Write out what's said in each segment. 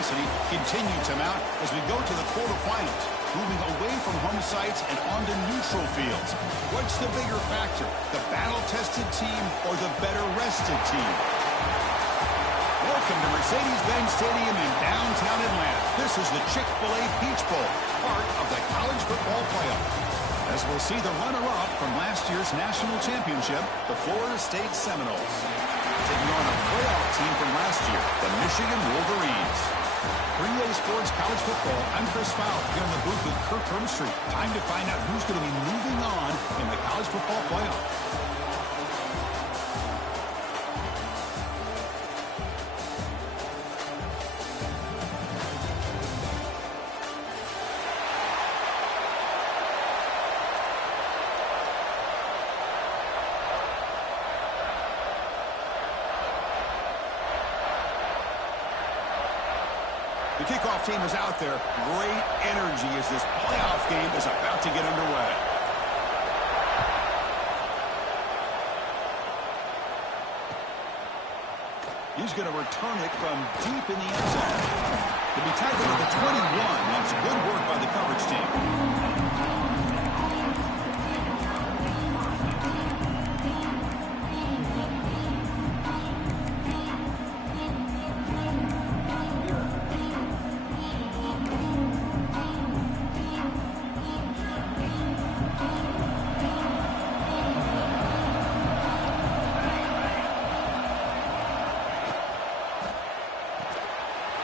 intensity continued to mount as we go to the quarterfinals, moving away from home sites and onto neutral fields. What's the bigger factor, the battle-tested team or the better-rested team? Welcome to Mercedes-Benz Stadium in downtown Atlanta. This is the Chick-fil-A Peach Bowl, part of the college football playoff. As we'll see the runner-up from last year's national championship, the Florida State Seminoles, taking on a playoff team from last year, the Michigan Wolverines. For EA Sports College Football, I'm Chris Fowler here in the booth with Kirk Hermstreet. Time to find out who's going to be moving on in the college football playoff. The kickoff team is out there. Great energy as this playoff game is about to get underway. He's going to return it from deep in the end zone. To be tackled at the 21, that's good work by the coverage team.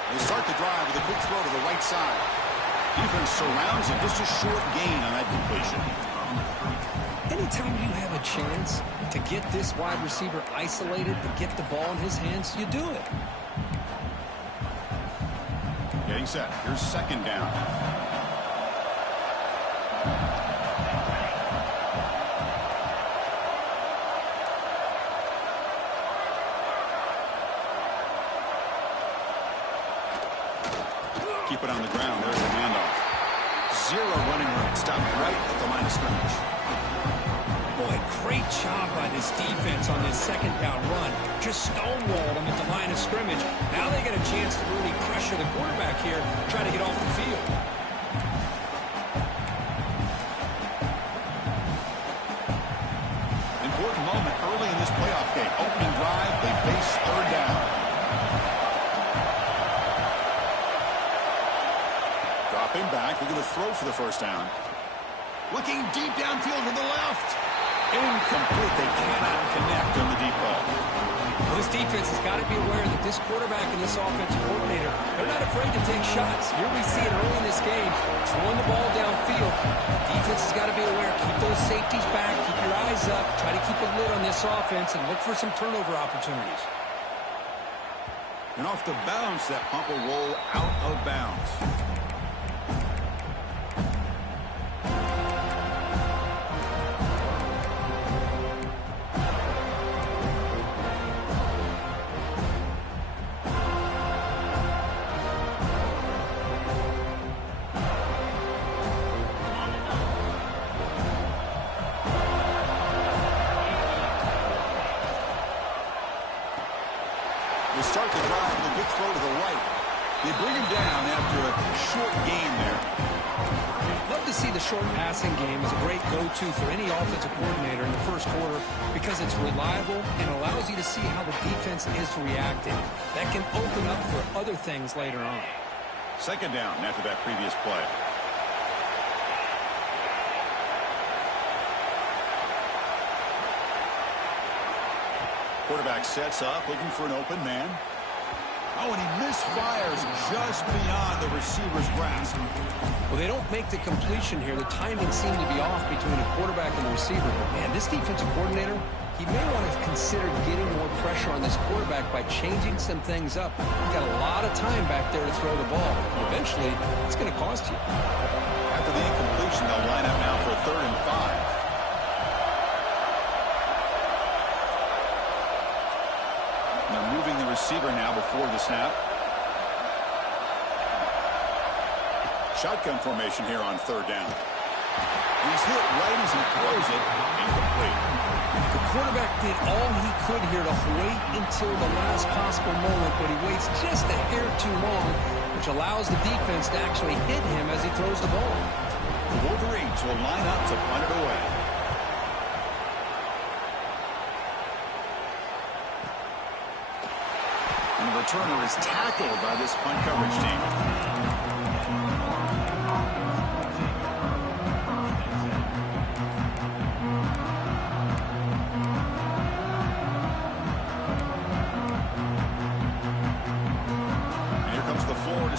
They start the drive with a quick throw to the right side. Defense surrounds him. Just a short gain on that completion. Anytime you have a chance to get this wide receiver isolated, to get the ball in his hands, you do it. Getting set. Here's second down. Keep it on the ground. There's the handoff. Zero running room. Stopped right at the line of scrimmage. Boy, great job by this defense on this second down run. Just stonewalled him at the line of scrimmage. Now they get a chance to really pressure the quarterback here, try to get off the field. Important moment early in this playoff game. Opening drive, they face third down. Dropping back, they're going to throw for the first down. Looking deep downfield to the left. Incomplete. They cannot connect on the deep ball. Well, this defense has got to be aware that this quarterback and this offensive coordinator, they're not afraid to take shots. Here we see it early in this game, throwing the ball downfield. Defense has got to be aware. Keep those safeties back. Keep your eyes up. Try to keep a lid on this offense and look for some turnover opportunities. And off the bounce, that pump will roll out of bounds. They start the drive with a good throw to the right. They bring him down after a short gain there. Love to see the short passing game as a great go-to for any offensive coordinator in the first quarter because it's reliable and allows you to see how the defense is reacting. That can open up for other things later on. Second down after that previous play. Quarterback sets up, looking for an open man. Oh, and he misfires just beyond the receiver's grasp. Well, they don't make the completion here. The timing seemed to be off between the quarterback and the receiver. But, man, this defensive coordinator, he may want to consider getting more pressure on this quarterback by changing some things up. You've got a lot of time back there to throw the ball. Eventually, it's going to cost you. After the incompletion, they'll line up now for a 3rd and 5. They're moving the receiver now before the snap. Shotgun formation here on 3rd down. He's hit right as he throws it. Incomplete. The quarterback did all he could here to wait until the last possible moment, but he waits just a hair too long. which allows the defense to actually hit him as he throws the ball. The Wolverines will line up to punt it away. And the returner is tackled by this punt coverage team.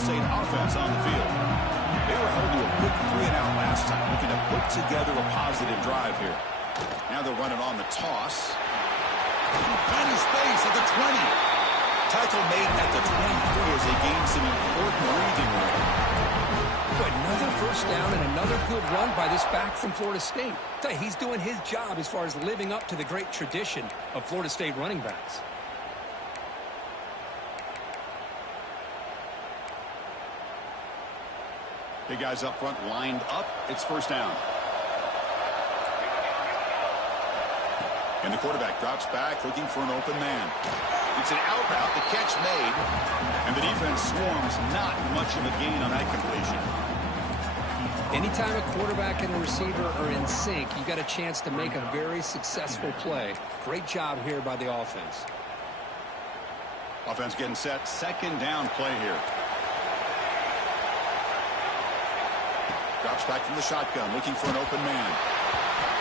Offense on the field. They were held to a quick 3-and-out last time, looking to put together a positive drive here. Now they're running on the toss. Plenty space at the 20. Tackle made at the 23 as they gain some important breathing room. Another first down and another good run by this back from Florida State. Tell you, he's doing his job as far as living up to the great tradition of Florida State running backs. Big guys up front lined up. It's first down. And the quarterback drops back looking for an open man. It's an out route, the catch made. And the defense swarms, not much of a gain on that completion. Anytime a quarterback and a receiver are in sync, you got a chance to make a very successful play. Great job here by the offense. Offense getting set. Second down play here. Drops back from the shotgun, looking for an open man.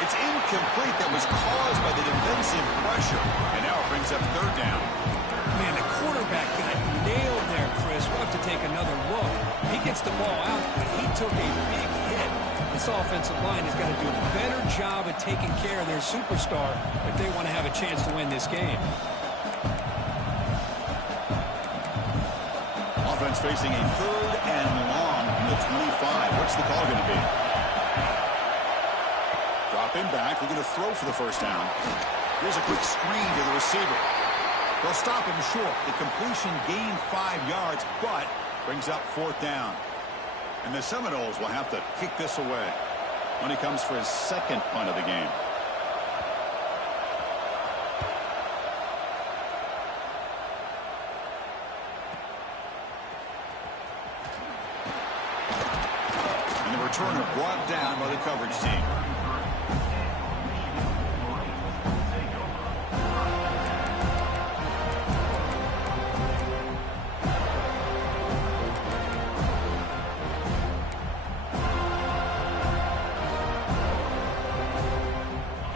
It's incomplete. That was caused by the defensive pressure. And now it brings up third down. Man, the quarterback got nailed there, Chris. We'll have to take another look. He gets the ball out, but he took a big hit. This offensive line has got to do a better job at taking care of their superstar if they want to have a chance to win this game. Offense facing a third and long from the 25. What's the call going to be? Drop in back. We're going to throw for the first down. Here's a quick screen to the receiver. They'll stop him short. The completion gained 5 yards, but brings up fourth down. And the Seminoles will have to kick this away when he comes for his second punt of the game. Returner brought down by the coverage team.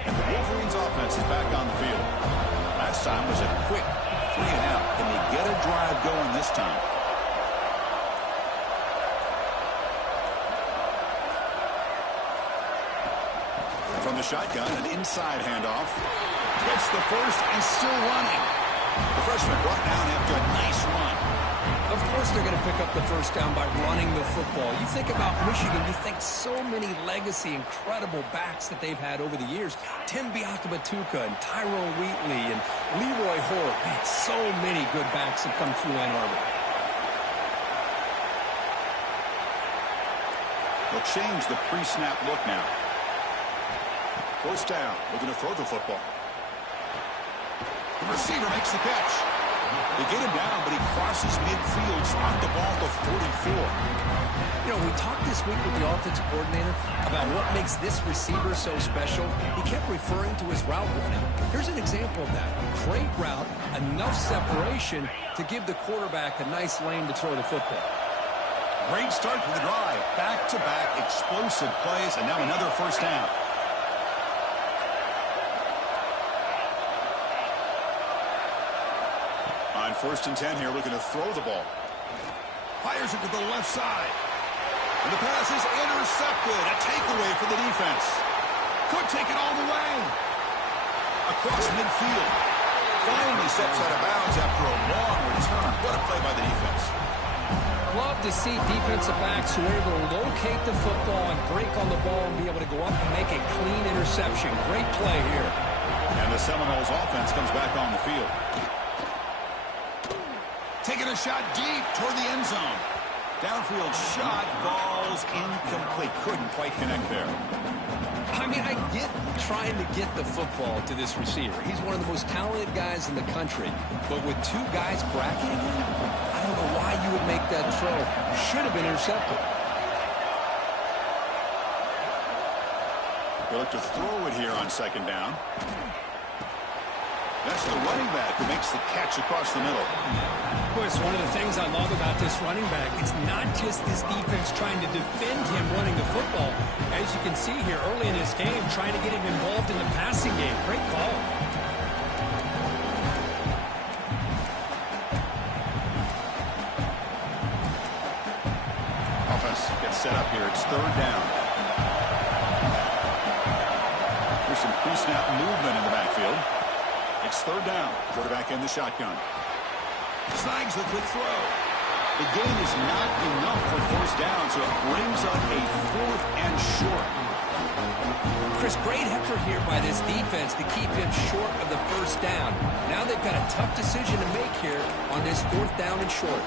And the Wolverines offense is back on the field. Last time was a quick 3-and-out. Can they get a drive going this time? From the shotgun, an inside handoff. Gets the first and still running. The freshman brought down after a nice run. Of course they're going to pick up the first down by running the football. You think about Michigan, you think so many legacy, incredible backs that they've had over the years. Tim Biakabatuka and Tyrone Wheatley and Leroy Hort. Man, so many good backs have come through Ann Arbor. They'll change the pre-snap look now. First down, looking to throw the football. The receiver makes the catch. They get him down, but he crosses midfield, stopped the ball to 44. You know, we talked this week with the offensive coordinator about what makes this receiver so special. He kept referring to his route running. Here's an example of that. Great route, enough separation to give the quarterback a nice lane to throw the football. Great start to the drive. Back-to-back explosive plays, and now another first down. On 1st and 10 here, looking to throw the ball. Fires it to the left side. And the pass is intercepted. A takeaway for the defense. Could take it all the way. Across midfield. Finally steps out of bounds after a long return. What a play by the defense. Love to see defensive backs who are able to locate the football and break on the ball and be able to go up and make a clean interception. Great play here. And the Seminoles offense comes back on the field. Taking a shot deep toward the end zone. Downfield shot falls incomplete. Couldn't quite connect there. I mean, I get trying to get the football to this receiver. He's one of the most talented guys in the country. But with two guys bracketing him, I don't know why you would make that throw. Should have been intercepted. They look to throw it here on second down. That's the running back who makes the catch across the middle. Boy, it's one of the things I love about this running back. It's not just this defense trying to defend him running the football. As you can see here early in this game, trying to get him involved in the passing game. Great call. Offense gets set up here. It's third down. There's some pre-snap movement in the backfield. It's third down. Quarterback in the shotgun. Snags the quick throw. The gain is not enough for first down, so it brings up a 4th and short. Chris, great effort here by this defense to keep him short of the first down. Now they've got a tough decision to make here on this 4th down and short.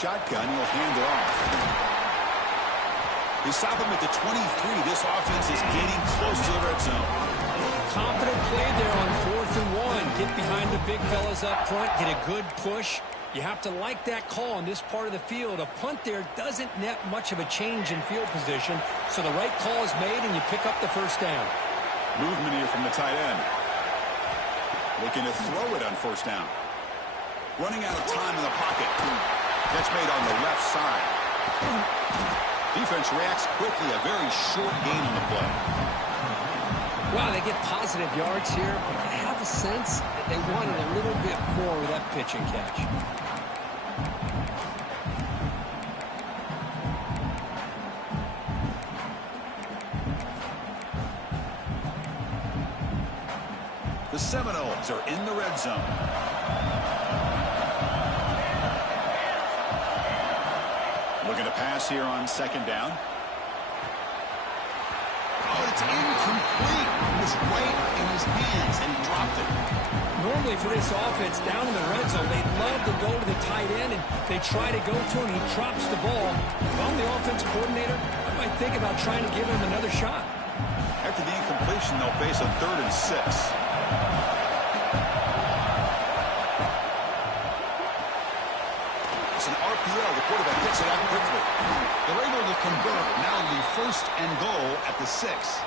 Shotgun, he'll hand it off. They stop him at the 23. This offense is getting close to the red zone. Confident play there on 4th and 1. Get behind the big fellas up front, get a good push. You have to like that call on this part of the field. A punt there doesn't net much of a change in field position, so the right call is made and you pick up the first down. Movement here from the tight end. Looking to throw it on first down. Running out of time in the pocket. Catch made on the left side. Defense reacts quickly. A very short gain on the play. Wow, they get positive yards here, but I have a sense that they wanted a little bit more with that pitch and catch. The Seminoles are in the red zone. Looking to pass here on second down. Oh, it's incomplete. It was right in his hands, and he dropped it. Normally for this offense, down in the red zone, they love to go to the tight end, and they try to go to him. He drops the ball. If I'm the offense coordinator, I might think about trying to give him another shot. After the incompletion, they'll face a 3rd and 6. The quarterback gets it out quickly. They're able to convert. Now the 1st and goal at the 6.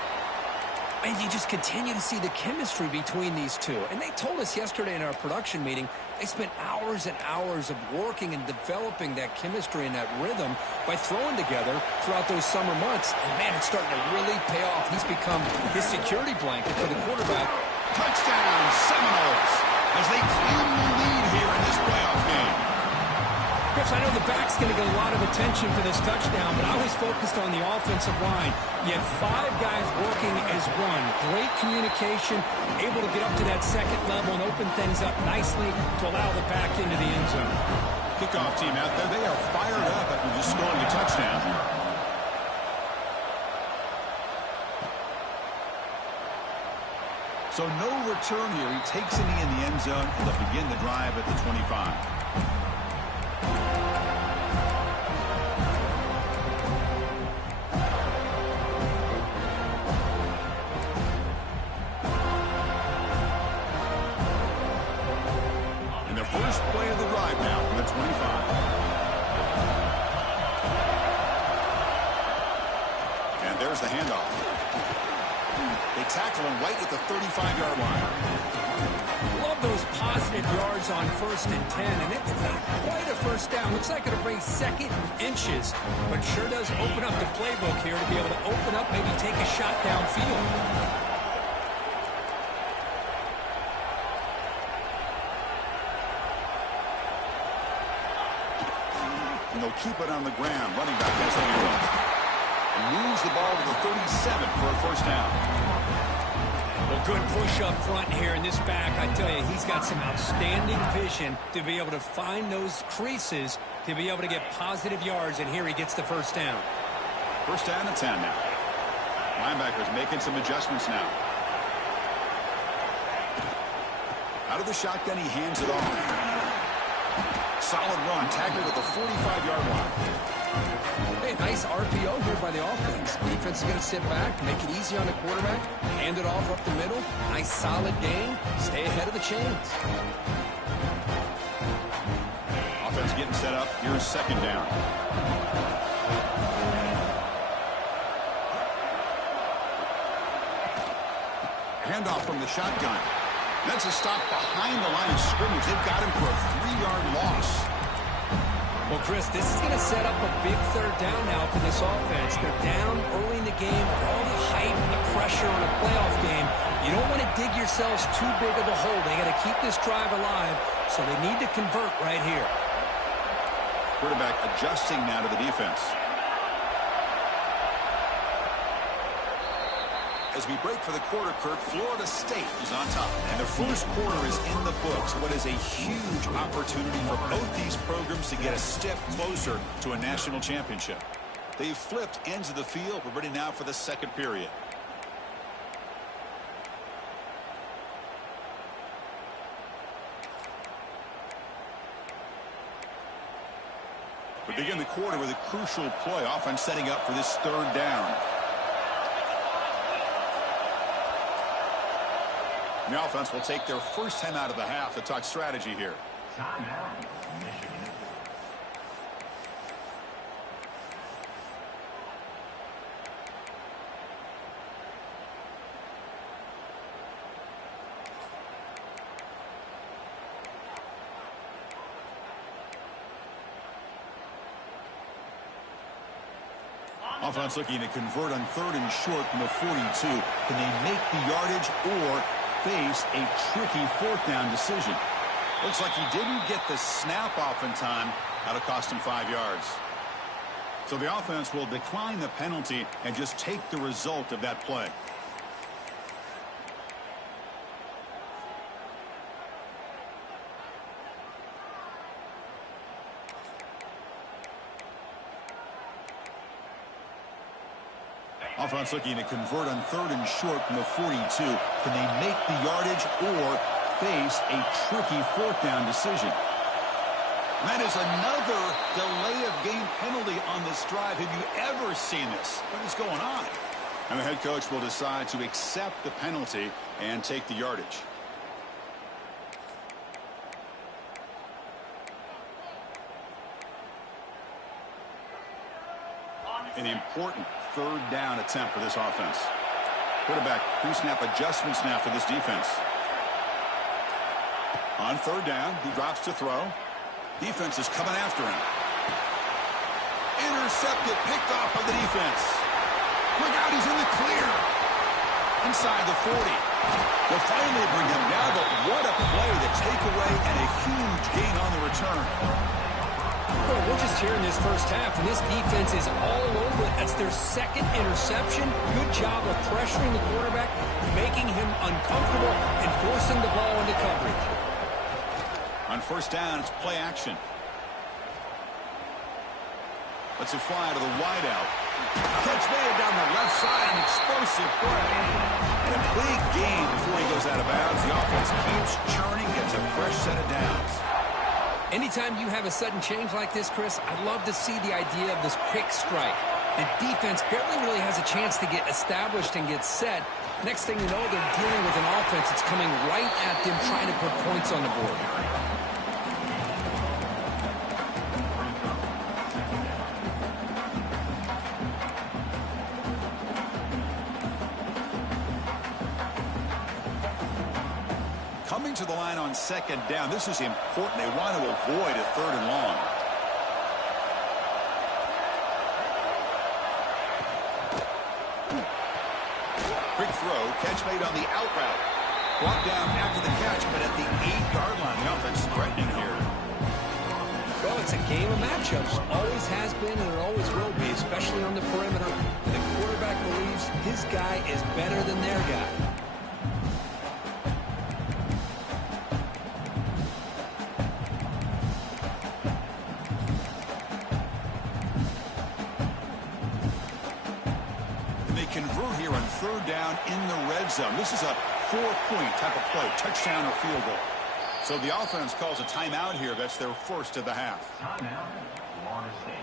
And you just continue to see the chemistry between these two. And they told us yesterday in our production meeting, they spent hours and hours of working and developing that chemistry and that rhythm by throwing together throughout those summer months. And, man, it's starting to really pay off. He's become his security blanket for the quarterback. Touchdown, Seminoles, as they claim the lead here in this playoff game. Chris, I know the back's going to get a lot of attention for this touchdown, but I was focused on the offensive line. You had 5 guys working as one. Great communication, able to get up to that second level and open things up nicely to allow the back into the end zone. Kickoff team out there, they are fired up after just scoring a touchdown. So no return here. He takes it in the end zone, and they'll begin the drive at the 25. First play of the drive now from the 25. And there's the handoff. They tackle him right at the 35-yard line. Love those positive yards on 1st and 10, and it's not quite a first down. Looks like it'll bring 2nd inches, but sure does open up the playbook here to be able to open up, maybe take a shot downfield. And they'll keep it on the ground. Running back has the lead. And moves the ball to the 37 for a first down. Well, good push up front here in this back. I tell you, he's got some outstanding vision to be able to find those creases, to be able to get positive yards, and here he gets the first down. First down and 10 now. Linebackers making some adjustments now. Out of the shotgun, he hands it off. Solid run, tackled at the 45-yard line. Hey, nice RPO here by the offense. Defense is going to sit back, make it easy on the quarterback, hand it off up the middle. Nice solid game. Stay ahead of the chains. Offense getting set up. Here's second down. Handoff from the shotgun. That's a stop behind the line of scrimmage. They've got him for a 3-yard loss. Well, Chris, this is going to set up a big third down now for this offense. They're down early in the game with all the hype and the pressure on a playoff game. You don't want to dig yourselves too big of a hole. They got to keep this drive alive, so they need to convert right here. Quarterback adjusting now to the defense. As we break for the quarter, Kurt, Florida State is on top. And the first quarter is in the books. What is a huge opportunity for both these programs to get a step closer to a national championship. They've flipped ends of the field. We're ready now for the second period. We begin the quarter with a crucial play. Offense setting up for this third down. The offense will take their first time out of the half to talk strategy here. Offense looking to convert on third and short from the 42. Can they make the yardage or face a tricky fourth down decision? Looks like he didn't get the snap off in time. That'll cost him 5 yards. So the offense will decline the penalty and just take the result of that play. Offense looking to convert on third and short from the 42. Can they make the yardage or face a tricky fourth down decision? And that is another delay of game penalty on this drive. Have you ever seen this? What is going on? And the head coach will decide to accept the penalty and take the yardage. An important third down attempt for this offense. Quarterback pre-snap adjustments now for this defense. On third down, he drops to throw. Defense is coming after him. Intercepted, picked off by the defense. Look out, he's in the clear. Inside the 40. They'll finally bring him down, but what a play, the takeaway, and a huge gain on the return. Well, we're just here in this first half, and this defense is all over it. That's their second interception. Good job of pressuring the quarterback, making him uncomfortable, and forcing the ball into coverage. On first down, it's play action. Let's it fly to the wideout. Catch made down the left side, an explosive play. And a big gain before he goes out of bounds. The offense keeps churning, gets a fresh set of downs. Anytime you have a sudden change like this, Chris, I'd love to see the idea of this quick strike. The defense barely really has a chance to get established and get set. Next thing you know, they're dealing with an offense that's coming right at them, trying to put points on the board. Coming to the line on second down. This is important. They want to avoid a third and long. Quick throw. Catch made on the out route. Brought down after the catch, but at the 8-yard line. The offense threatening here. Well, it's a game of matchups. Always has been and it always will be, especially on the perimeter. The quarterback believes his guy is better than their guy. Convert here on third down in the red zone. This is a 4-point type of play, touchdown or field goal. So the offense calls a timeout here. That's their first of the half. Timeout, Florida State.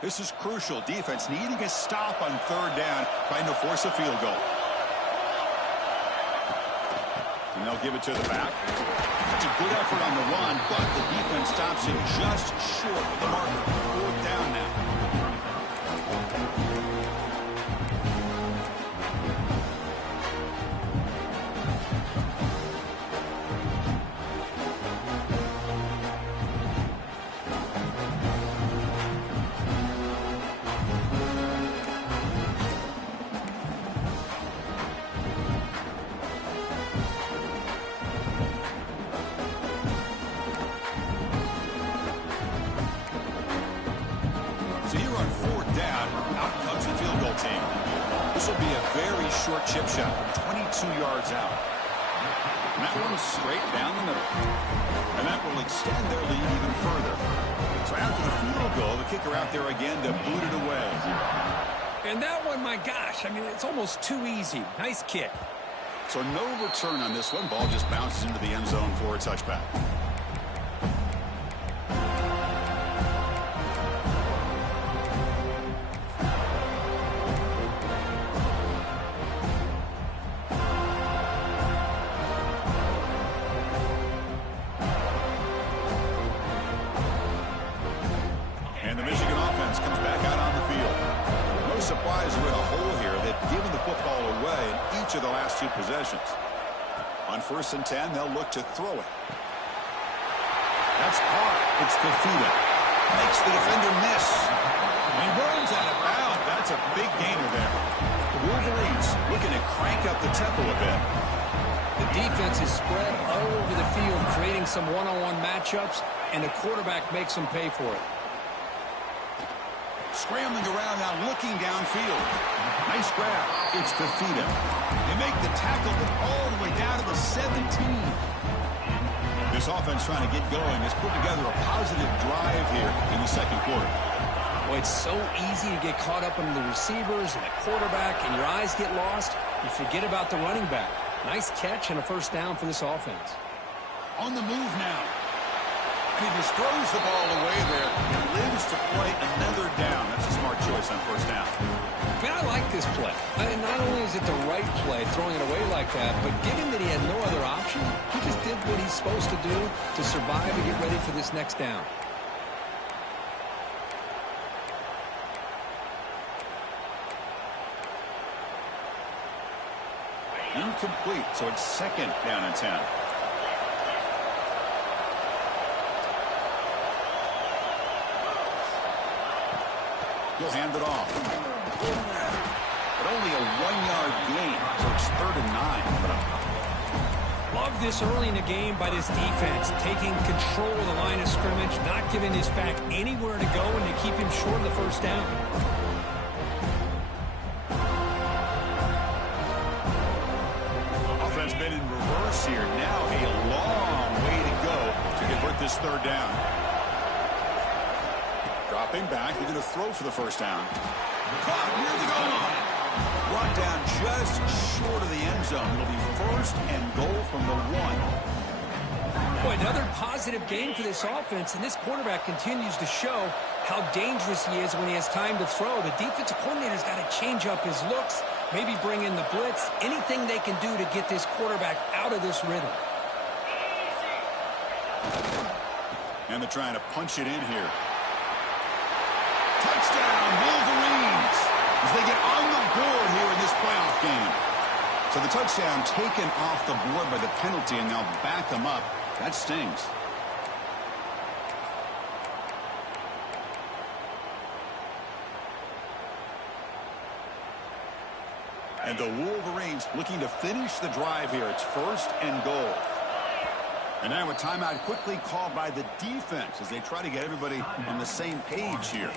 This is crucial. Defense needing a stop on third down, trying to force a field goal. And they'll give it to the back. It's a good effort on the run, but the defense stops him just short of the marker. Fourth down now. So here on fourth down, out comes the field goal team. This will be a very short chip shot from 22 yards out. And that one's straight down the middle. And that will extend their lead even further. So after the field goal, the kicker out there again to boot it away. And that one, my gosh, I mean, it's almost too easy. Nice kick. So no return on this one. Ball just bounces into the end zone for a touchback. And the Michigan offense comes back out on the field. No surprise they're in a hole here. They've given the football away in each of the last two possessions. On 1st and 10, they'll look to throw it. That's caught. It's Fafita. Makes the defender miss. And he runs out of bounds. That's a big gainer there. The Wolverines looking to crank up the tempo a bit. The defense is spread all over the field, creating some one-on-one matchups, and the quarterback makes them pay for it. Scrambling around now, looking downfield. Nice grab. It's Fafita. They make the tackle, but all the way down to the 17. This offense trying to get going has put together a positive drive here in the second quarter. Boy, it's so easy to get caught up in the receivers and the quarterback, and your eyes get lost. You forget about the running back. Nice catch and a first down for this offense. On the move now. And he just throws the ball away there and lives to play another down. That's a smart choice on first down. I mean, I like this play. Not only is it the right play, throwing it away like that, but given that he had no other option, he just did what he's supposed to do to survive and get ready for this next down. Incomplete, so it's 2nd down and 10. He'll hand it off. But only a 1-yard gain, so it's 3rd and 9. Love this early in the game by this defense, taking control of the line of scrimmage, not giving this back anywhere to go, and to keep him short of the first down. Offense been in reverse here. Now a long way to go to convert this 3rd down. Dropping back, they're going to throw for the first down. Caught near the goal line. Brought down just short of the end zone. It'll be 1st and goal from the 1. Boy, another positive game for this offense, and this quarterback continues to show how dangerous he is when he has time to throw. The defensive coordinator's got to change up his looks, maybe bring in the blitz, anything they can do to get this quarterback out of this rhythm. And they're trying to punch it in here. Touchdown, Wolverines, as they get on the board here in this playoff game. So the touchdown taken off the board by the penalty, and now back them up. That stings. And the Wolverines looking to finish the drive here. It's 1st and goal. And now a timeout quickly called by the defense as they try to get everybody on the same page here.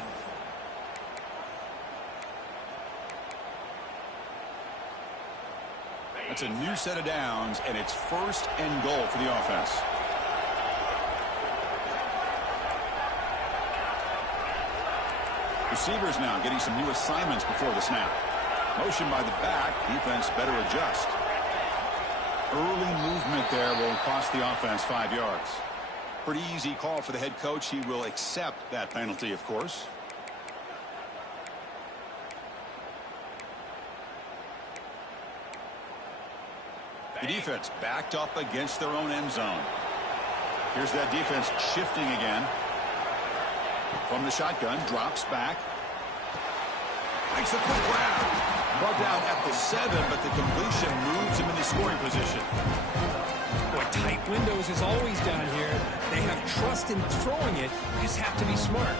That's a new set of downs, and it's 1st and goal for the offense. Receivers now getting some new assignments before the snap. Motion by the back. Defense better adjust. Early movement there will cost the offense 5 yards. Pretty easy call for the head coach. He will accept that penalty, of course. The defense backed up against their own end zone. Here's that defense shifting again. From the shotgun, drops back. Makes a quick grab. Brought down at the 7, but the completion moves him into scoring position. Boy, tight windows is always down here. They have trust in throwing it. You just have to be smart.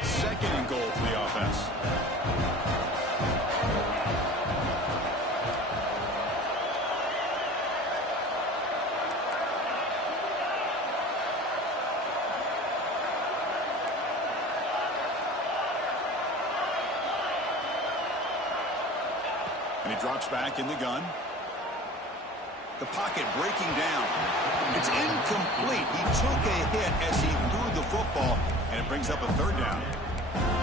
2nd and goal for the offense. And he drops back in the gun. The pocket breaking down. It's incomplete. He took a hit as he threw the football, and it brings up a 3rd down.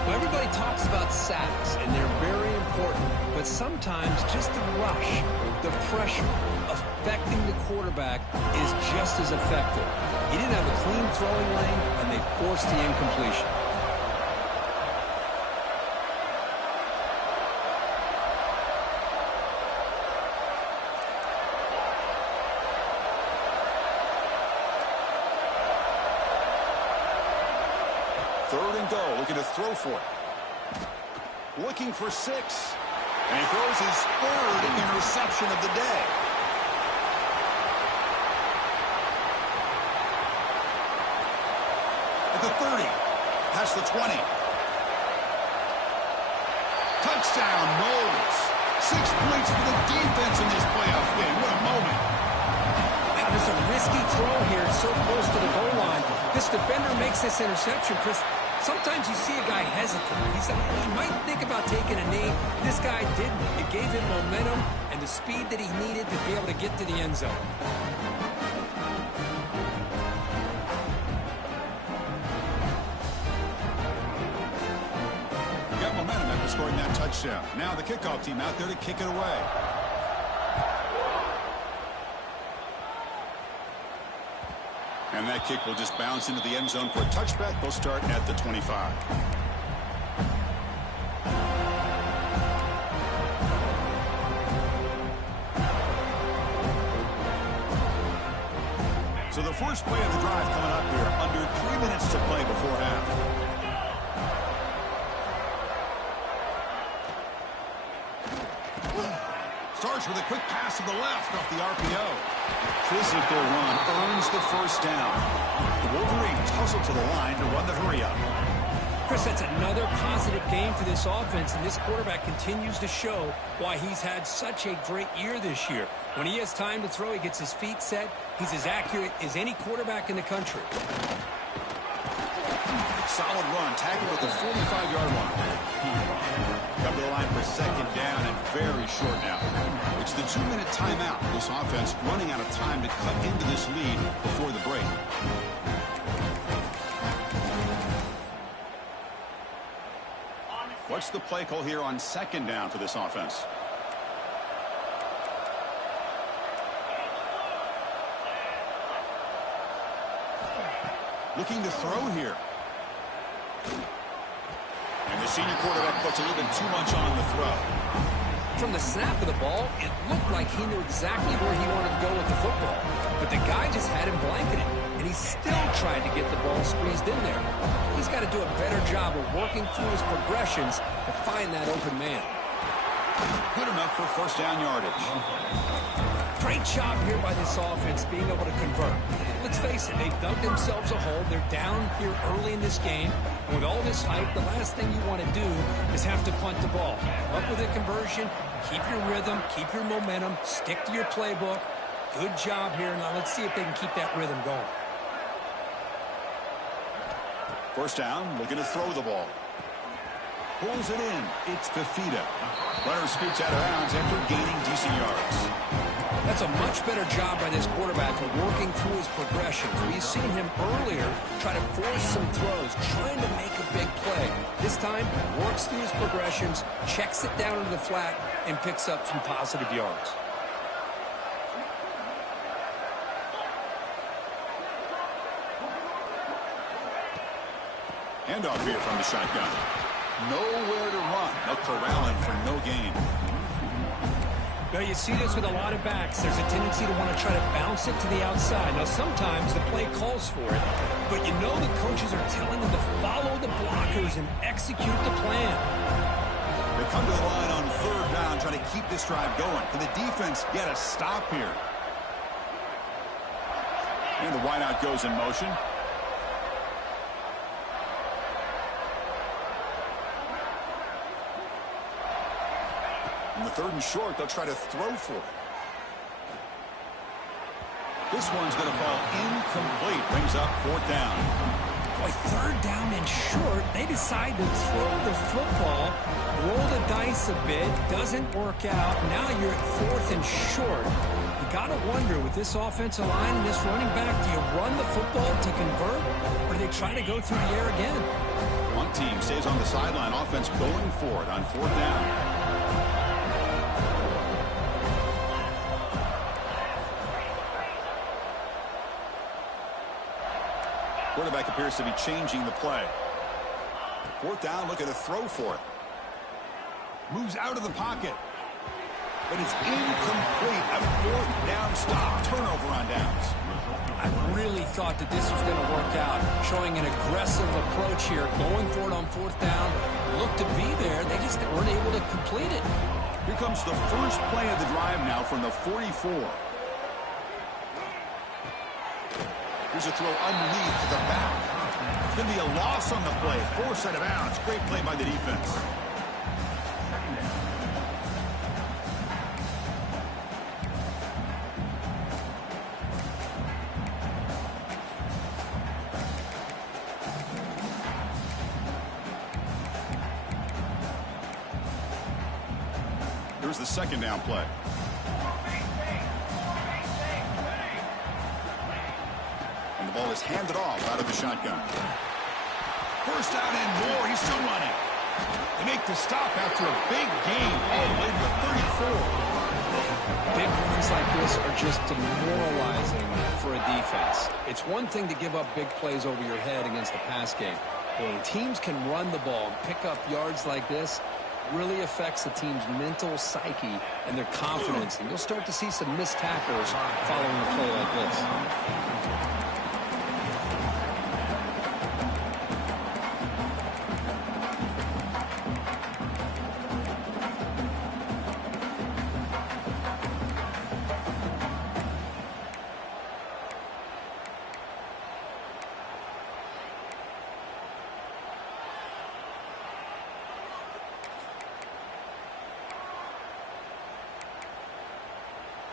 Well, everybody talks about sacks, and they're very important, but sometimes just the rush, the pressure affecting the quarterback is just as effective. He didn't have a clean throwing lane, and they forced the incompletion. Looking to throw for it. Looking for 6. And he throws his 3rd interception of the day. At the 30. Past the 20. Touchdown, Knowles. 6 points for the defense in this playoff game. What a moment. Wow, there's a risky throw here. It's so close to the goal line. This defender makes this interception, Chris. Sometimes you see a guy hesitant. He might think about taking a knee. This guy didn't. It gave him momentum and the speed that he needed to be able to get to the end zone. Got momentum after scoring that touchdown. Now the kickoff team out there to kick it away. And that kick will just bounce into the end zone for a touchback. They'll start at the 25. So the first play of the drive coming up here. Under 3 minutes to play before half. Starts with a quick pass to the left off the RPO. Physical run earns the 1st down. The Wolverines hustle to the line to run the hurry-up. Chris, that's another positive game for this offense, and this quarterback continues to show why he's had such a great year this year. When he has time to throw, he gets his feet set. He's as accurate as any quarterback in the country. Solid run, tackled at the 45-yard line. Come to the line for 2nd down and very short now. It's the 2-minute timeout. This offense running out of time to cut into this lead before the break. What's the play call here on 2nd down for this offense? Looking to throw here. And the senior quarterback puts a little bit too much on the throw. From the snap of the ball, it looked like he knew exactly where he wanted to go with the football. But the guy just had him blanketed, and he still tried to get the ball squeezed in there. He's got to do a better job of working through his progressions to find that open man. Good enough for 1st down yardage. Great job here by this offense being able to convert. Let's face it, they've dug themselves a hole. They're down here early in this game. And with all this hype, the last thing you want to do is have to punt the ball. Come up with a conversion, keep your rhythm, keep your momentum, stick to your playbook. Good job here. Now let's see if they can keep that rhythm going. 1st down, looking to throw the ball. Pulls it in. It's Fafita. Runner scoots out of bounds after gaining decent yards. That's a much better job by this quarterback of working through his progressions. We've seen him earlier try to force some throws, trying to make a big play. This time, works through his progressions, checks it down to the flat, and picks up some positive yards. Handoff here from the shotgun. Nowhere to run. No corralling for no gain. Well, you see this with a lot of backs. There's a tendency to want to try to bounce it to the outside. Now, sometimes the play calls for it, but you know the coaches are telling them to follow the blockers and execute the plan. They come to the line on third down, trying to keep this drive going. Can the defense get a stop here? And the wideout goes in motion. On the third and short, they'll try to throw for it. This one's going to fall incomplete. Brings up fourth down. Boy, third down and short. They decide to throw the football, roll the dice a bit. Doesn't work out. Now you're at fourth and short. You got to wonder, with this offensive line and this running back, do you run the football to convert, or do they try to go through the air again? One team stays on the sideline. Offense going for it on fourth down. Quarterback appears to be changing the play. Fourth down, looking to throw for it. Moves out of the pocket. But it's incomplete. A fourth down stop. Turnover on downs. I really thought that this was going to work out. Showing an aggressive approach here. Going for it on fourth down. Looked to be there. They just weren't able to complete it. Here comes the first play of the drive now from the 44. Here's a throw underneath to the back. It's going to be a loss on the play. Forced out of bounds. Great play by the defense. Here's the second down play. The ball is handed off out of the shotgun. First down and more. He's still running. They make the stop after a big gain all the way to the 34. Big runs like this are just demoralizing for a defense. It's one thing to give up big plays over your head against the pass game. But when teams can run the ball and pick up yards like this, really affects the team's mental psyche and their confidence. And you'll start to see some missed tackles following a play like this.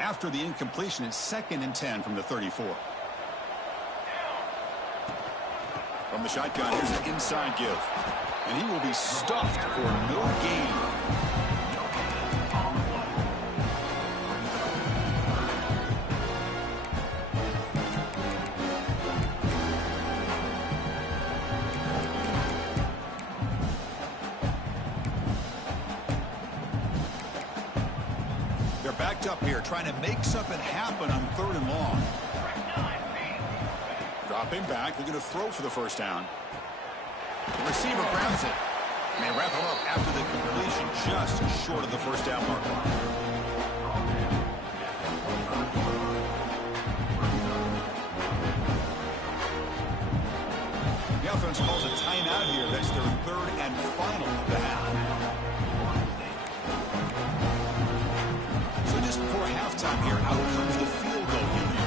After the incompletion, it's 2nd and 10 from the 34. From the shotgun, here's an inside give. And he will be stuffed for no gain. Backed up here, trying to make something happen on third and long. Dropping back, looking to throw for the first down. The receiver grabs it. And they wrap him up after the completion, just short of the first down mark. The offense calls a timeout here. That's their third and final of the half. Just before halftime here, out comes the field goal unit.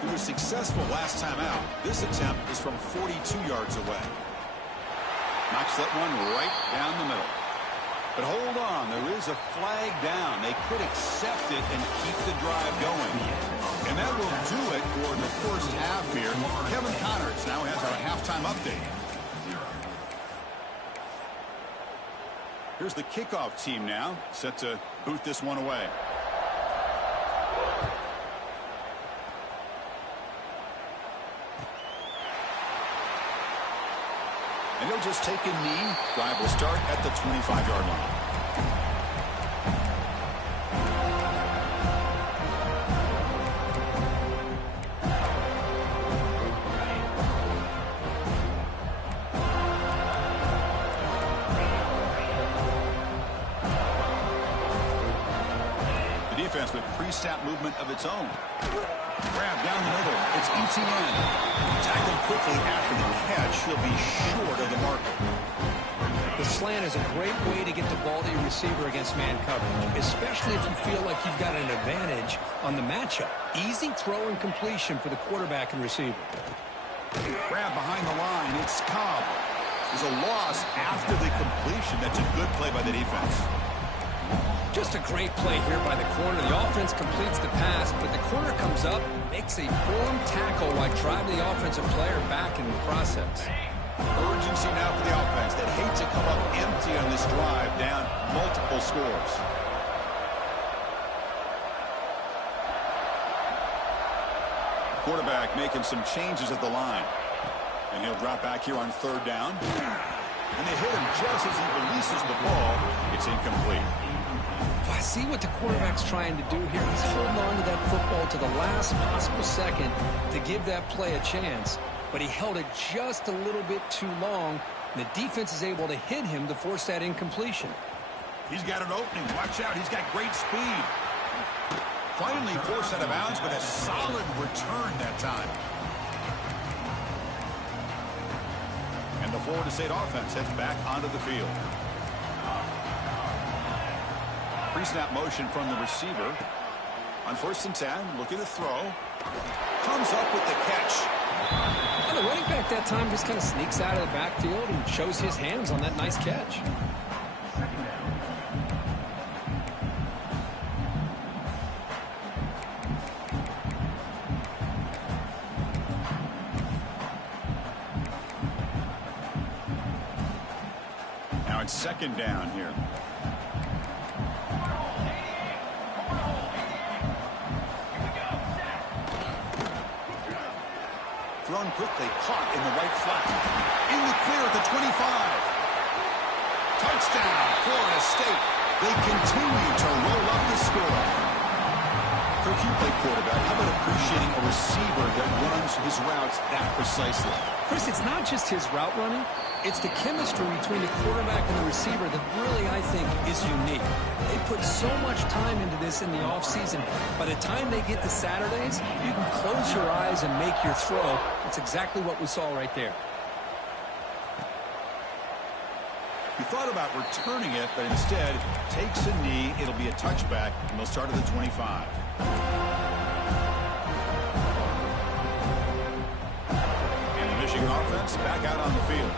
He was successful last time out. This attempt is from 42 yards away. Knocks that one right down the middle. But hold on, there is a flag down. They could accept it and keep the drive going. And that will do it for the first half here. Kevin Connors now has our halftime update. Here's the kickoff team now, set to boot this one away. And he'll just take a knee. Drive will start at the 25-yard line. The defense with pre-snap movement of its own. Grab down the middle. It's ETN. Tackled quickly after the catch. He'll be short of the marker. The slant is a great way to get the ball to your receiver against man coverage, especially if you feel like you've got an advantage on the matchup. Easy throw and completion for the quarterback and receiver. Grab behind the line. It's Cobb. There's a loss after the completion. That's a good play by the defense. Just a great play here by the corner. The offense completes the pass, but the corner comes up, makes a form tackle while driving the offensive player back in the process. Urgency now for the offense that hate to come up empty on this drive, down multiple scores. Quarterback making some changes at the line. And he'll drop back here on third down. And they hit him just as he releases the ball. It's incomplete. I see what the quarterback's trying to do here. He's holding on to that football to the last possible second to give that play a chance. But he held it just a little bit too long. And the defense is able to hit him to force that incompletion. He's got an opening. Watch out. He's got great speed. Finally forced out of bounds, but a solid return that time. And the Florida State offense heads back onto the field. Pre-snap motion from the receiver. On 1st and 10, looking to throw. Comes up with the catch. And the running back that time just kind of sneaks out of the backfield and shows his hands on that nice catch. Now it's 2nd down here. Thrown quickly, caught in the right flat. In the clear at the 25. Touchdown, Florida State. They continue to roll up the score. Kirk, you play quarterback. How about appreciating a receiver that runs his routes that precisely? Chris, it's not just his route running. It's the chemistry between the quarterback and the receiver that really, I think, is unique. They put so much time into this in the offseason. By the time they get to Saturdays, you can close your eyes and make your throw. It's exactly what we saw right there. He thought about returning it, but instead takes a knee. It'll be a touchback, and they'll start at the 25. And the Michigan offense back out on the field.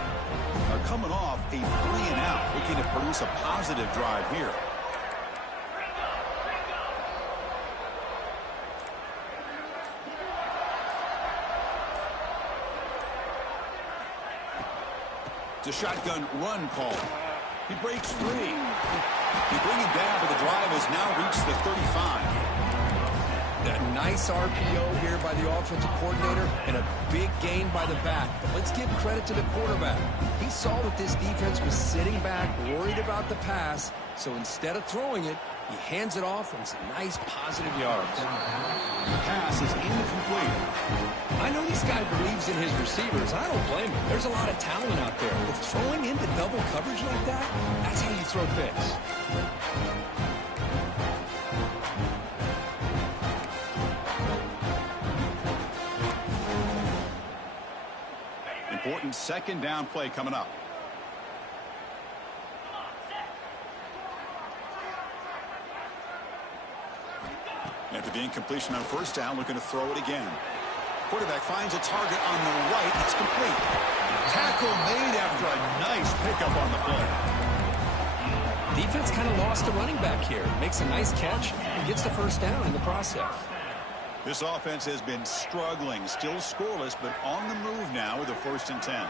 They're coming off a 3-and-out, looking to produce a positive drive here. It's a shotgun run call. He breaks free. They bring him down, but the drive has now reached the 35. That nice RPO here by the offensive coordinator and a big gain by the back. But let's give credit to the quarterback. He saw that this defense was sitting back, worried about the pass. So instead of throwing it, he hands it off and some nice positive yards. The pass is incomplete. I know this guy believes in his receivers. I don't blame him. There's a lot of talent out there. But throwing into double coverage like that, that's how you throw picks. Important 2nd down play coming up. After the incompletion on 1st down, looking to throw it again. Quarterback finds a target on the right. It's complete. Tackle made after a nice pickup on the play. Defense kind of lost a running back here. Makes a nice catch and gets the 1st down in the process. This offense has been struggling, still scoreless, but on the move now with a 1st and 10.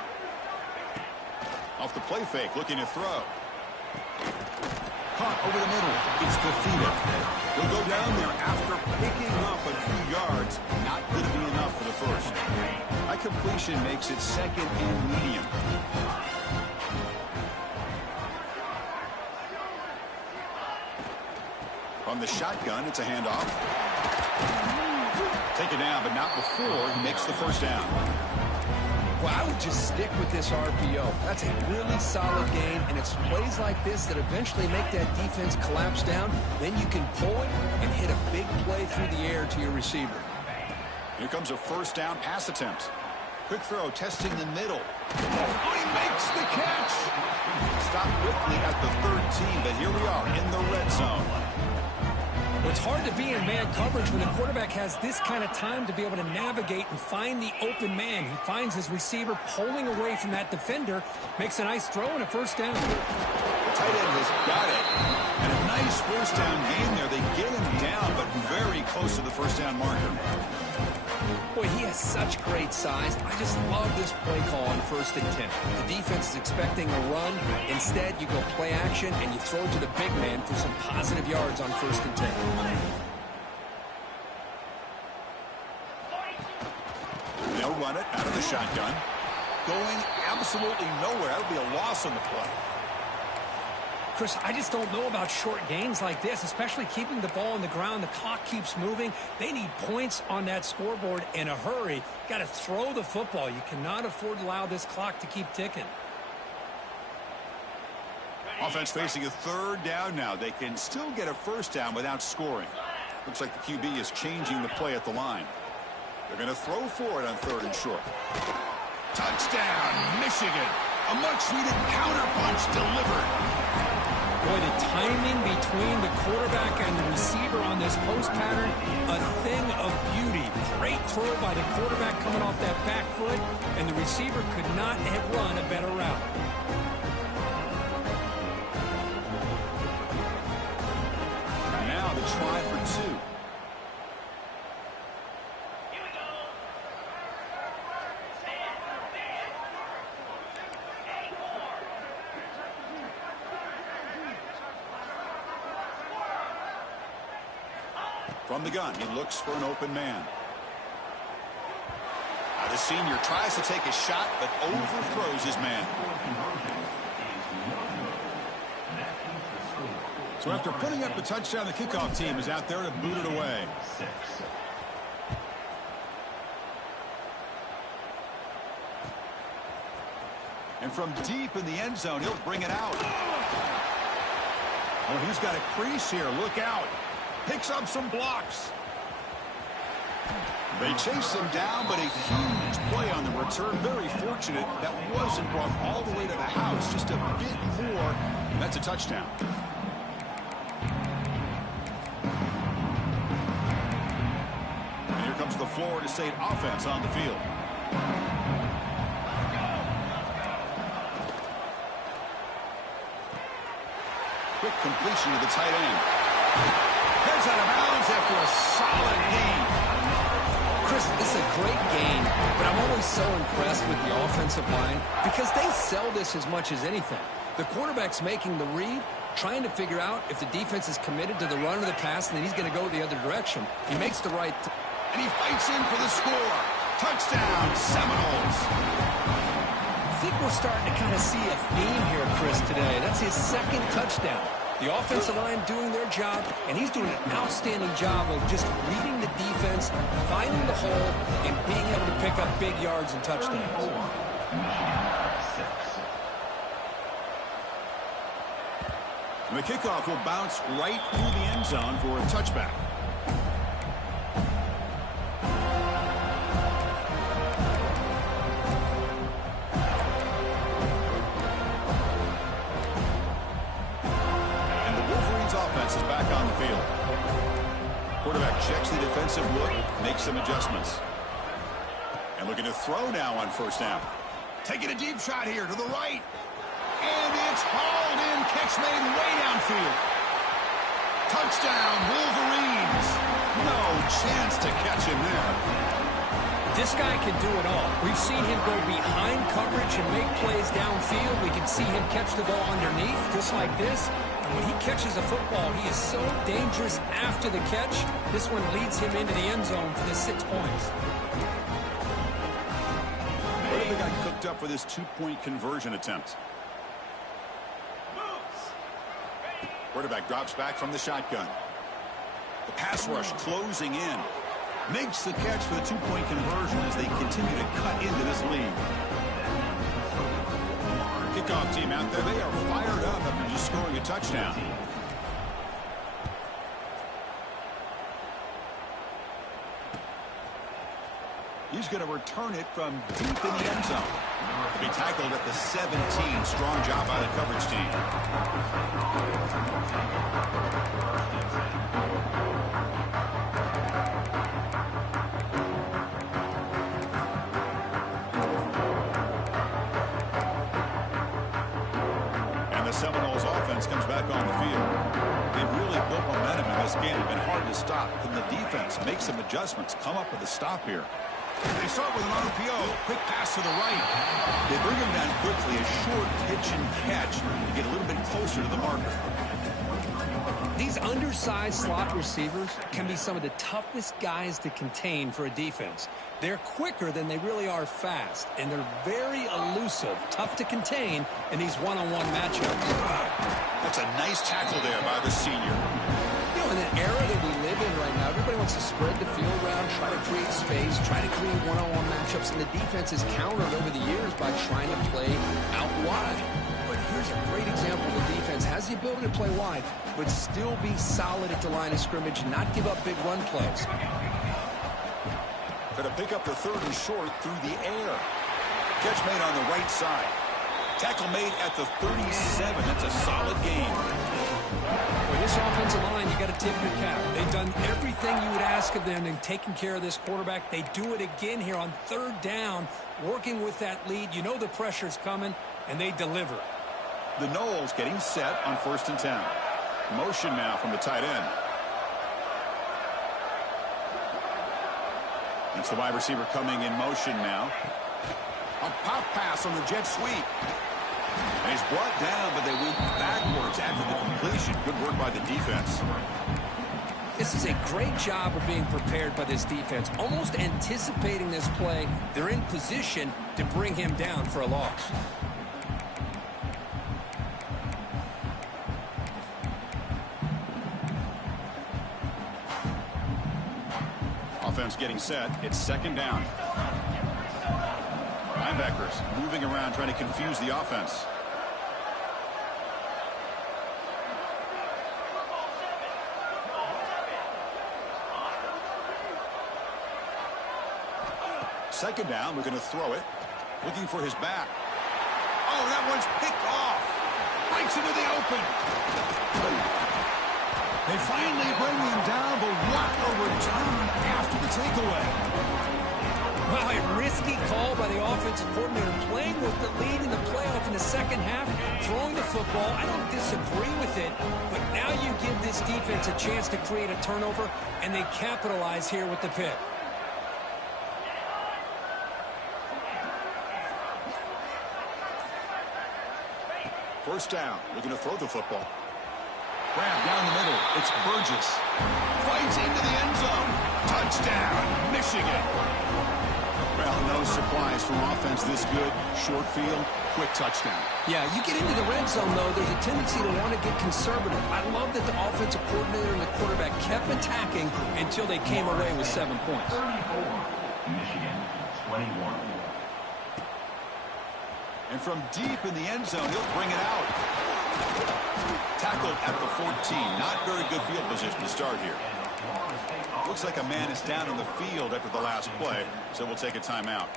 Off the play fake, looking to throw. caught over the middle. It's defeated. He'll go down there after picking up a few yards. Not going to be enough for the first. That completion makes it second and medium. From the shotgun, it's a handoff. Taken down, but not before he makes the first down. Well, I would just stick with this RPO. That's a really solid gain, and it's plays like this that eventually make that defense collapse down. Then you can pull it and hit a big play through the air to your receiver. Here comes a first down pass attempt. Quick throw, testing the middle. Oh, he makes the catch! Stopped quickly at the 13, but here we are in the red zone. Well, it's hard to be in man coverage when the quarterback has this kind of time to be able to navigate and find the open man. He finds his receiver pulling away from that defender, makes a nice throw and a first down. The tight end has got it. And a nice first down gain there. They get him down, but very close to the first down marker. Boy, he has such great size. I just love this play call on 1st and 10. The defense is expecting a run. Instead, you go play action, and you throw to the big man for some positive yards on 1st and 10. They'll run it out of the shotgun. Going absolutely nowhere. That would be a loss on the play. Chris, I just don't know about short gains like this, especially keeping the ball on the ground. The clock keeps moving. They need points on that scoreboard in a hurry. Got to throw the football. You cannot afford to allow this clock to keep ticking. Offense facing a third down now. They can still get a first down without scoring. Looks like the QB is changing the play at the line. They're going to throw for it on 3rd and short. Touchdown, Michigan. A much-needed counterpunch delivered. Boy, the timing between the quarterback and the receiver on this post pattern, a thing of beauty. Great throw by the quarterback coming off that back foot, and the receiver could not have run a better route. Now the try for 2. From the gun, he looks for an open man. The senior tries to take a shot, but overthrows his man. So after putting up the touchdown, the kickoff team is out there to boot it away. And from deep in the end zone, he'll bring it out. Oh, he's got a crease here. Look out. Picks up some blocks. They chase him down, but a huge play on the return. Very fortunate that wasn't brought all the way to the house. Just a bit more, and that's a touchdown. And here comes the Florida State offense on the field. Quick completion to the tight end. Heads out of bounds after a solid gain. Chris, this is a great game, but I'm always so impressed with the offensive line because they sell this as much as anything. The quarterback's making the read, trying to figure out if the defense is committed to the run or the pass, and then he's going to go the other direction. He makes the right... And he fights in for the score. Touchdown, Seminoles. I think we're starting to kind of see a theme here, Chris, today. That's his 2nd touchdown. The offensive line doing their job, and he's doing an outstanding job of just reading the defense, finding the hole, and being able to pick up big yards and touchdowns. The kickoff will bounce right through the end zone for a touchback. Is back on the field. Quarterback checks the defensive look, makes some adjustments. And looking to throw now on 1st down. Taking a deep shot here to the right. And it's hauled in. Catch made way downfield. Touchdown, Wolverines. No chance to catch him there. This guy can do it all. We've seen him go behind coverage and make plays downfield. We can see him catch the ball underneath, just like this. And when he catches a football, he is so dangerous after the catch. This one leads him into the end zone for the 6 points. What have they got cooked up for this two-point conversion attempt? Quarterback drops back from the shotgun. The pass rush closing in. Makes the catch for the two-point conversion as they continue to cut into this lead. Kickoff team out there. They are fired up after just scoring a touchdown. He's going to return it from deep in the end zone. To be tackled at the 17. Strong job by the coverage team. And the Seminoles offense comes back on the field. They've really built momentum in this game. It's been hard to stop. Can the defense make some adjustments? Come up with a stop here. They start with an RPO. Quick pass to the right. They bring him down quickly. A short pitch and catch to get a little bit closer to the marker. These undersized slot receivers can be some of the toughest guys to contain for a defense. They're quicker than they really are fast, and they're very elusive, tough to contain in these one-on-one matchups. That's a nice tackle there by the senior. You know, in an era that we live in right now, everybody wants to spread the field around, try to create space, try to create one-on-one matchups, and the defense has countered over the years by trying to play out wide. But here's a great example of the defense has the ability to play wide, but still be solid at the line of scrimmage, not give up big run plays. Going to pick up the third and short through the air. Catch made on the right side. Tackle made at the 37. That's a solid game. With this offensive line, you got to tip your cap. They've done everything you would ask of them in taking care of this quarterback. They do it again here on third down, working with that lead. You know the pressure's coming, and they deliver. The Noles getting set on 1st and 10. Motion now from the tight end. It's the wide receiver coming in motion now. A pop pass on the jet sweep. And he's brought down, but they went backwards after the completion. Good work by the defense. This is a great job of being prepared by this defense. Almost anticipating this play, they're in position to bring him down for a loss. Offense getting set. It's 2nd down. Linebackers moving around trying to confuse the offense. Second down, we're going to throw it. Looking for his back. Oh, that one's picked off. Breaks into the open. They finally bring him down, but what a return after the takeaway. Wow, a risky call by the offensive coordinator, playing with the lead in the playoff in the second half, throwing the football. I don't disagree with it, but now you give this defense a chance to create a turnover, and they capitalize here with the pick. First down, looking to throw the football. Grab down the middle. It's Burgess. Fights into the end zone. Touchdown, Michigan. Well, no surprise from offense this good. Short field, quick touchdown. Yeah, you get into the red zone, though, there's a tendency to want to get conservative. I love that the offensive coordinator and the quarterback kept attacking until they came away with 7 points. 34, Michigan, 21. And from deep in the end zone, he'll bring it out. Tackled at the 14. Not very good field position to start here. Looks like a man is down on the field after the last play, so we'll take a timeout.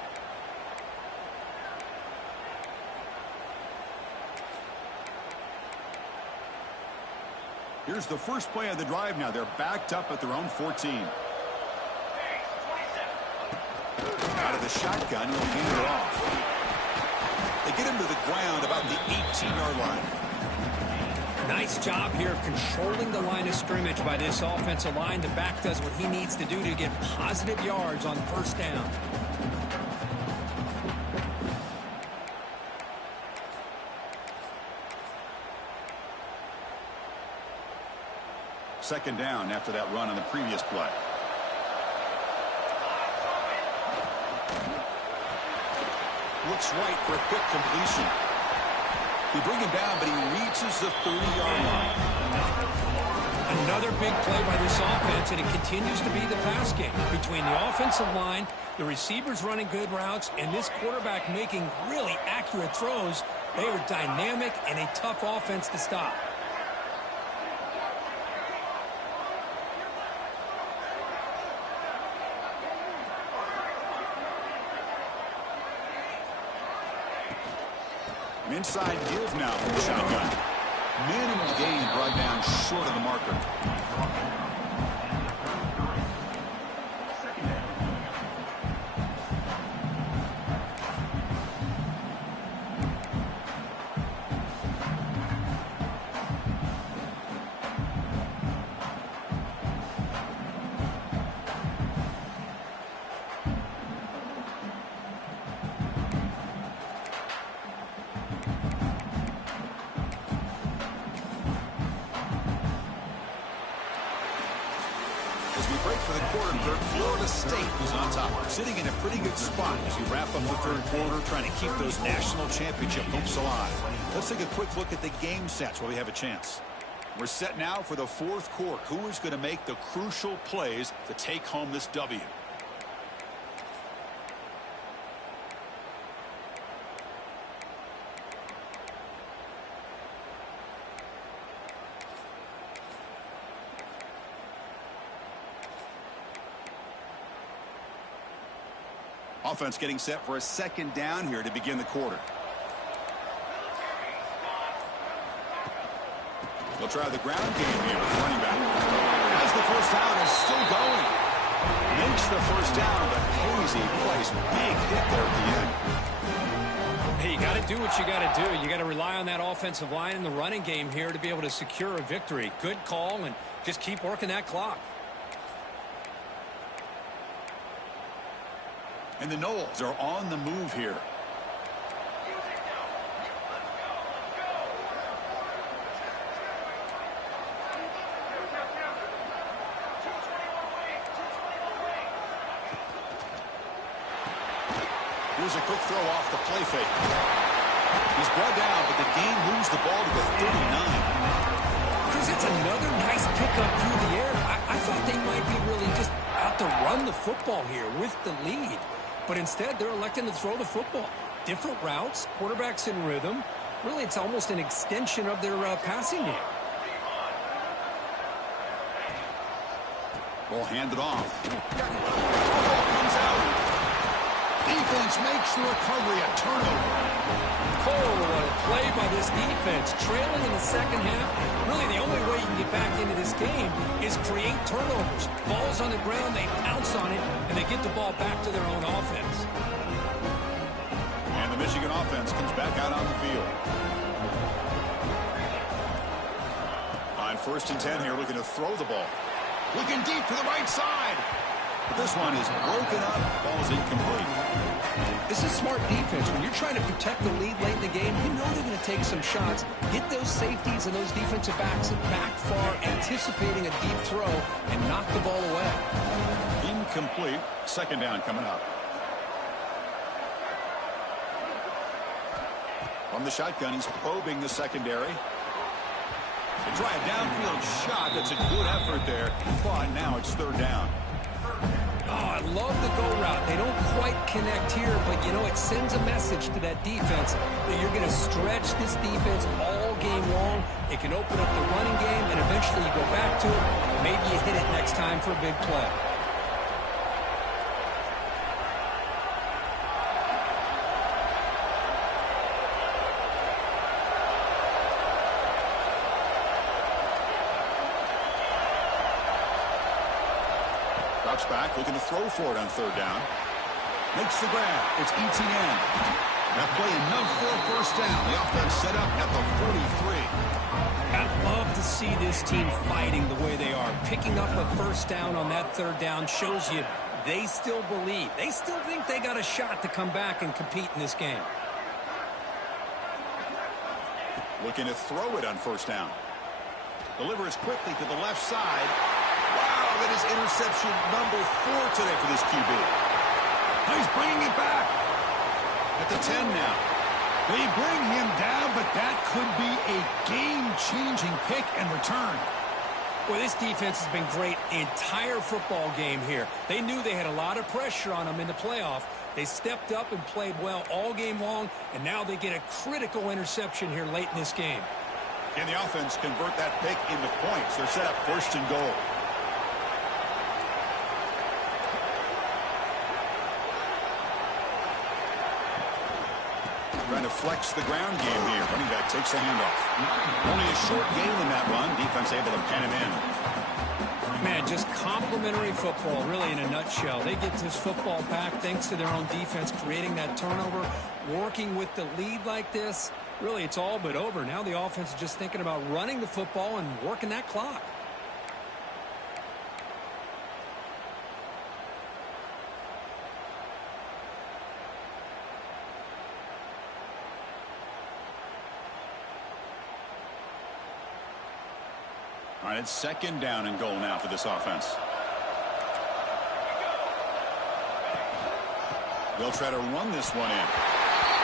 Here's the first play of the drive now. They're backed up at their own 14. Out of the shotgun, he'll hand it off. They get him to the ground about the 18-yard line. Nice job here of controlling the line of scrimmage by this offensive line. The back does what he needs to do to get positive yards on first down. second down after that run on the previous play. Looks right for a quick completion. They bring him down, but he reaches the 30-yard line. Another big play by this offense, and it continues to be the pass game. Between the offensive line, the receivers running good routes, and this quarterback making really accurate throws, they are dynamic and a tough offense to stop. Inside give now from the shotgun. Minimal gain brought down short of the marker. Florida State is on top, sitting in a pretty good spot as we wrap up the third quarter, trying to keep those national championship hopes alive. Let's take a quick look at the game sets while we have a chance. We're set now for the fourth quarter. Who is going to make the crucial plays to take home this W? Offense getting set for a second down here to begin the quarter. They'll try the ground game here with running back. As the first down is still going. Makes the first down, but hazy place. Big hit there at the end. Hey, you got to do what you got to do. You got to rely on that offensive line in the running game here to be able to secure a victory. Good call, and just keep working that clock. And the Noles are on the move here. Here's a quick throw off the play fake. He's brought down, but the game moves the ball to the 39. Chris, it's another nice pickup through the air. I thought they might be really just out to run the football here with the lead. But instead, they're electing to throw the football. Different routes, quarterbacks in rhythm. Really, it's almost an extension of their passing game. Ball handed off. Ball comes out. Defense makes the recovery, a turnover. Oh, what a play by this defense. Trailing in the second half. Really, the only way you can get back into this game is create turnovers. Ball's on the ground, they pounce on it, and they get the ball back to their own offense. And the Michigan offense comes back out on the field. On 1st and 10 here, looking to throw the ball. Looking deep to the right side. But this one is broken up, falls incomplete. This is smart defense. When you're trying to protect the lead late in the game, you know they're going to take some shots. Get those safeties and those defensive backs back far, anticipating a deep throw, and knock the ball away. Incomplete. Second down coming up. From the shotgun, he's probing the secondary. They try a downfield shot. That's a good effort there. But now it's third down. Oh, I love the go route. They don't quite connect here, but, you know, it sends a message to that defense that you're going to stretch this defense all game long. It can open up the running game, and eventually you go back to it. Maybe you hit it next time for a big play. Back, looking to throw for it on third down. Makes the grab. It's ETN. That play enough for a first down. The offense set up at the 43. I love to see this team fighting the way they are. Picking up a first down on that third down shows you they still believe. They still think they got a shot to come back and compete in this game. Looking to throw it on first down. Delivers quickly to the left side. Wow, that is interception number 4 today for this QB. He's bringing it back. At the 10 now. They bring him down, but that could be a game-changing pick and return. Well, this defense has been great the entire football game here. They knew they had a lot of pressure on them in the playoff. They stepped up and played well all game long, and now they get a critical interception here late in this game. Can the offense convert that pick into points? They're set up 1st and goal. Trying to flex the ground game here. Running back takes the handoff. Only a short gain in that run. Defense able to pen him in. Man, just complimentary football, really, in a nutshell. They get this football back thanks to their own defense, creating that turnover, working with the lead like this. Really, it's all but over. Now the offense is just thinking about running the football and working that clock. All right, it's 2nd down and goal now for this offense. They'll try to run this one in.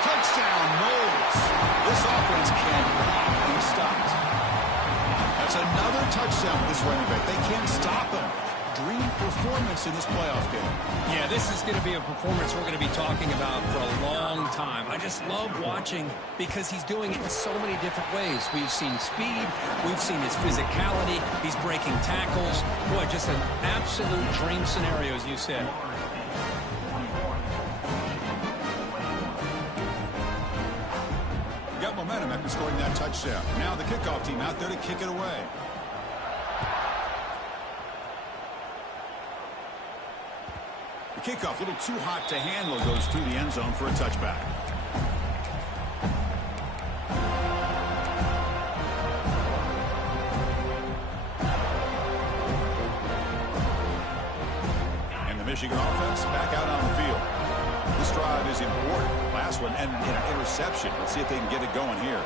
Touchdown, Knowles. This offense cannot be stopped. That's another touchdown for this running back. They can't stop him. Dream performance in this playoff game. Yeah, this is going to be a performance we're going to be talking about for a long time. I just love watching because he's doing it in so many different ways. We've seen speed. We've seen his physicality. He's breaking tackles. Boy, just an absolute dream scenario, as you said. Got momentum after scoring that touchdown. Now the kickoff team out there to kick it away. The kickoff, a little too hot to handle, goes through the end zone for a touchback. And the Michigan offense back out on the field. This drive is important. Last one ended in an interception. Let's see if they can get it going here.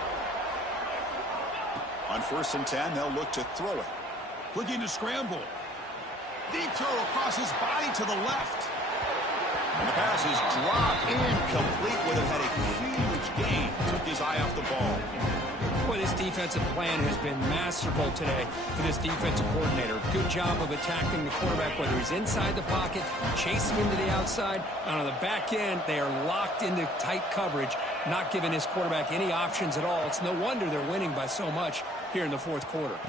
On 1st and 10, they'll look to throw it. Looking to scramble. Deep throw across his body to the left. And the pass is dropped incomplete. Would have had a huge gain. Took his eye off the ball. Boy, this defensive plan has been masterful today for this defensive coordinator. Good job of attacking the quarterback, whether he's inside the pocket, chasing him to the outside. And on the back end, they are locked into tight coverage, not giving his quarterback any options at all. It's no wonder they're winning by so much here in the 4th quarter.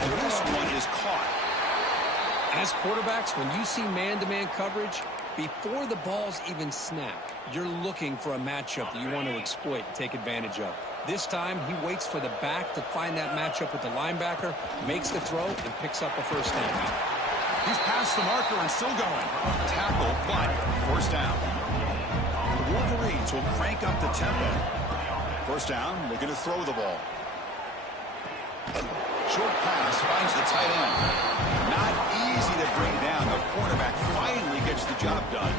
And this one is caught. As quarterbacks, when you see man-to-man coverage, before the balls even snap, you're looking for a matchup that you want to exploit and take advantage of. This time, he waits for the back to find that matchup with the linebacker, makes the throw, and picks up a 1st down. He's past the marker and still going. Tackle, but 1st down. The Wolverines will crank up the tempo. 1st down, looking to throw the ball. Short pass finds the tight end. Not easy to bring down. The cornerback finally gets the job done.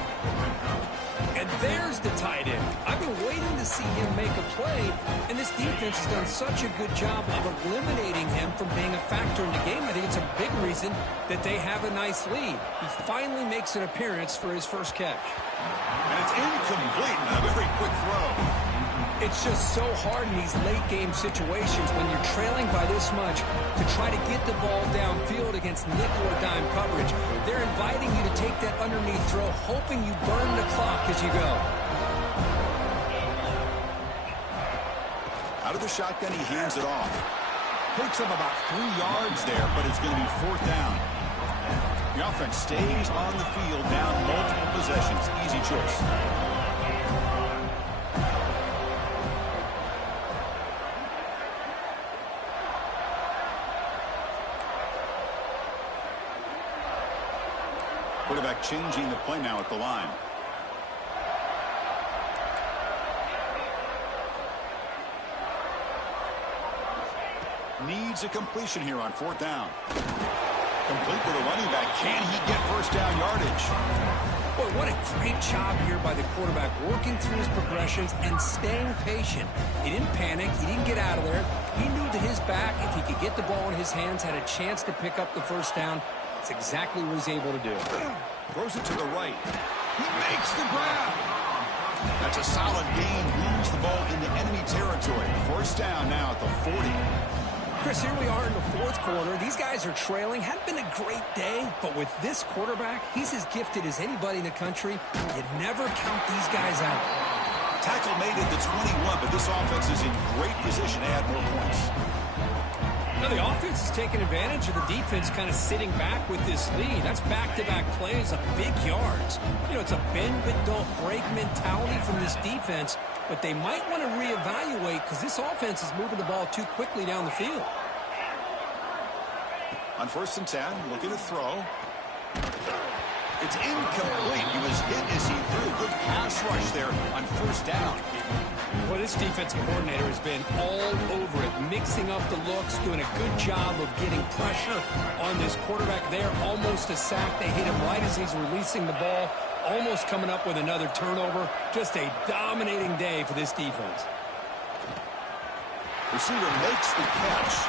And there's the tight end. I've been waiting to see him make a play, and this defense has done such a good job of eliminating him from being a factor in the game. I think it's a big reason that they have a nice lead. He finally makes an appearance for his 1st catch. And it's incomplete and a very quick throw. It's just so hard in these late-game situations when you're trailing by this much to try to get the ball downfield against nickel or dime coverage. They're inviting you to take that underneath throw, hoping you burn the clock as you go. Out of the shotgun, he hands it off. Picks up about 3 yards there, but it's going to be 4th down. The offense stays on the field, down multiple possessions. Easy choice. Quarterback changing the play now at the line. Needs a completion here on 4th down. Complete to the running back. Can he get 1st down yardage? Boy, what a great job here by the quarterback, working through his progressions and staying patient. He didn't panic. He didn't get out of there. He knew that his back, if he could get the ball in his hands, had a chance to pick up the first down. That's exactly what he's able to do. Throws it to the right. He makes the grab. That's a solid gain. Moves the ball into enemy territory. First down now at the 40. Chris, here we are in the fourth quarter. These guys are trailing. Hadn't been a great day, but with this quarterback, he's as gifted as anybody in the country. You never count these guys out. Tackle made at the 21, but this offense is in great position to add more points. Now the offense is taking advantage of the defense kind of sitting back with this lead. That's back-to-back plays of big yards. You know, it's a bend but don't break mentality from this defense, but they might want to reevaluate because this offense is moving the ball too quickly down the field. On 1st and 10, looking to throw. It's incomplete. He was hit as he threw. Good pass rush there on 1st down. Well, this defensive coordinator has been all over it, mixing up the looks, doing a good job of getting pressure on this quarterback there. Almost a sack. They hit him right as he's releasing the ball, almost coming up with another turnover. Just a dominating day for this defense. Receiver makes the catch.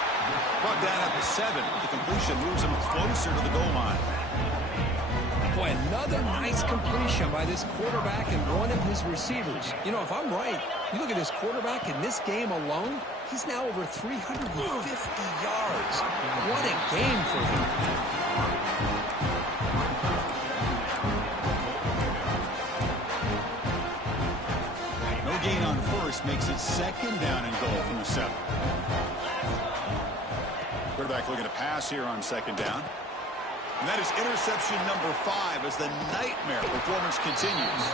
Brought down at the 7. The completion moves him closer to the goal line. Boy, another nice completion by this quarterback and one of his receivers. You know, if I'm right, you look at this quarterback in this game alone, he's now over 350 yards. What a game for him. No gain on 1st makes it 2nd down and goal from the 7. Quarterback looking to pass here on 2nd down. And that is interception number 5 as the nightmare performance continues.